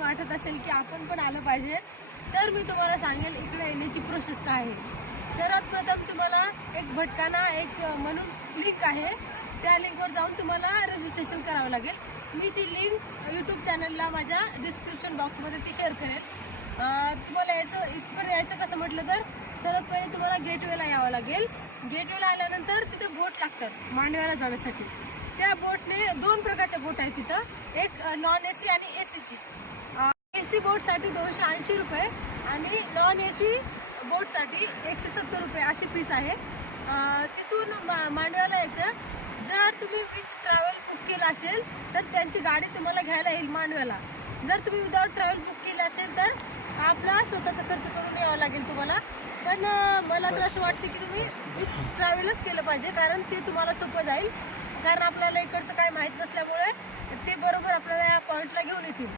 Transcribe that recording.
वाटत असेल की आपण पण आलं पाहिजे, तर मी तुम्हाला सांगेल इकडे येण्याची प्रोसेस काय आहे. सर्वात प्रथम तुम्हाला एक भटकाना एक म्हणून लिंक आहे, त्या लिंकवर जाऊन तुम्हाला रजिस्ट्रेशन करावं लागेल. मी ती लिंक यूट्यूब चॅनलला माझ्या डिस्क्रिप्शन बॉक्समध्ये ती शेअर करेल. तुम्हाला इथपर्यंत यायचं कसं म्हटलं तर सर्वात पहिले तुम्हाला गेटवेला यावं लागेल. गेटवेला आल्यानंतर तिथे बोट लागतात मांडव्याला जाण्यासाठी. त्या बोटने 2 प्रकारच्या बोट आहेत तिथं, एक नॉन AC आणि ACची. AC बोटसाठी 280 रुपये आणि नॉन AC बोटसाठी 170 रुपये अशी फीस आहे. तिथून मांडव्याला यायचं. जर तुम्ही विथ ट्रॅव्हल बुक केलं असेल तर त्यांची गाडी तुम्हाला घ्यायला येईल मांडव्याला. जर तुम्ही विदाऊट ट्रॅव्हल बुक केलं असेल तर आपला स्वतःचा खर्च करून यावं लागेल तुम्हाला. पण मला तर असं वाटतं की तुम्ही विथ ट्रॅव्हलच केलं पाहिजे, कारण ते तुम्हाला सोपं जाईल. कारण आपल्याला इकडचं काय माहीत नसल्यामुळे ते बरोबर आपल्याला या पॉईंटला घेऊन येतील.